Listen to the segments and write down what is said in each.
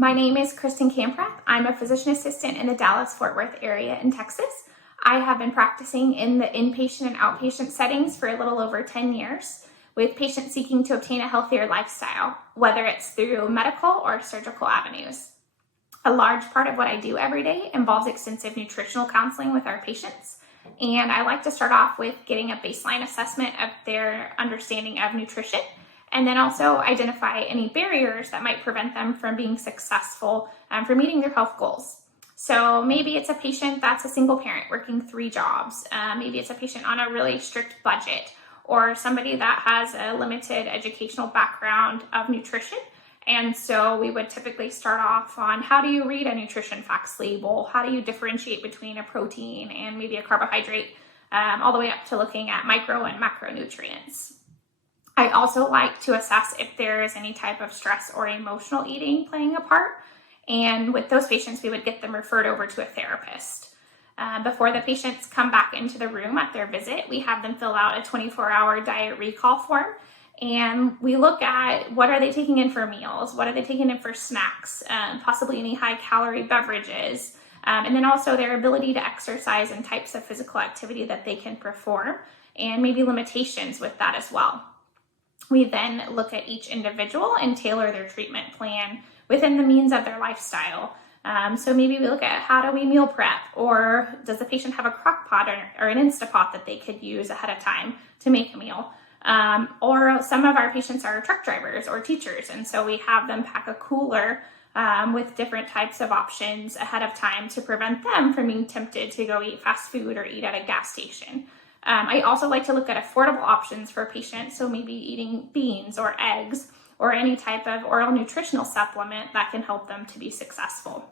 My name is Kristin Kamprath. I'm a physician assistant in the Dallas-Fort Worth area in Texas. I have been practicing in the inpatient and outpatient settings for a little over 10 years with patients seeking to obtain a healthier lifestyle, whether it's through medical or surgical avenues. A large part of what I do every day involves extensive nutritional counseling with our patients, and I like to start off with getting a baseline assessment of their understanding of nutrition, and then also identify any barriers that might prevent them from being successful from meeting their health goals. So maybe it's a patient that's a single parent working 3 jobs. Maybe it's a patient on a really strict budget, or somebody that has a limited educational background of nutrition. And so we would typically start off on how do you read a nutrition facts label? How do you differentiate between a protein and maybe a carbohydrate, all the way up to looking at micro and macronutrients. I also like to assess if there is any type of stress or emotional eating playing a part. And with those patients, we would get them referred over to a therapist. Before the patients come back into the room at their visit, we have them fill out a 24-hour diet recall form. And we look at what are they taking in for meals, what are they taking in for snacks, possibly any high-calorie beverages, and then also their ability to exercise and types of physical activity that they can perform, and maybe limitations with that as well. We then look at each individual and tailor their treatment plan within the means of their lifestyle. So maybe we look at how do we meal prep, or does the patient have a crock pot or an Instapot that they could use ahead of time to make a meal? Or some of our patients are truck drivers or teachers, and so we have them pack a cooler with different types of options ahead of time to prevent them from being tempted to go eat fast food or eat at a gas station. I also like to look at affordable options for patients, so maybe eating beans or eggs or any type of oral nutritional supplement that can help them to be successful.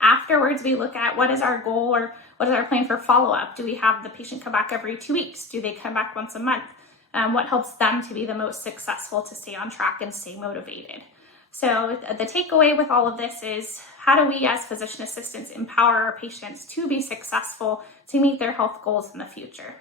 Afterwards, we look at what is our goal or what is our plan for follow-up. Do we have the patient come back every 2 weeks? Do they come back once a month? What helps them to be the most successful to stay on track and stay motivated? So the takeaway with all of this is, how do we as physician assistants empower our patients to be successful to meet their health goals in the future?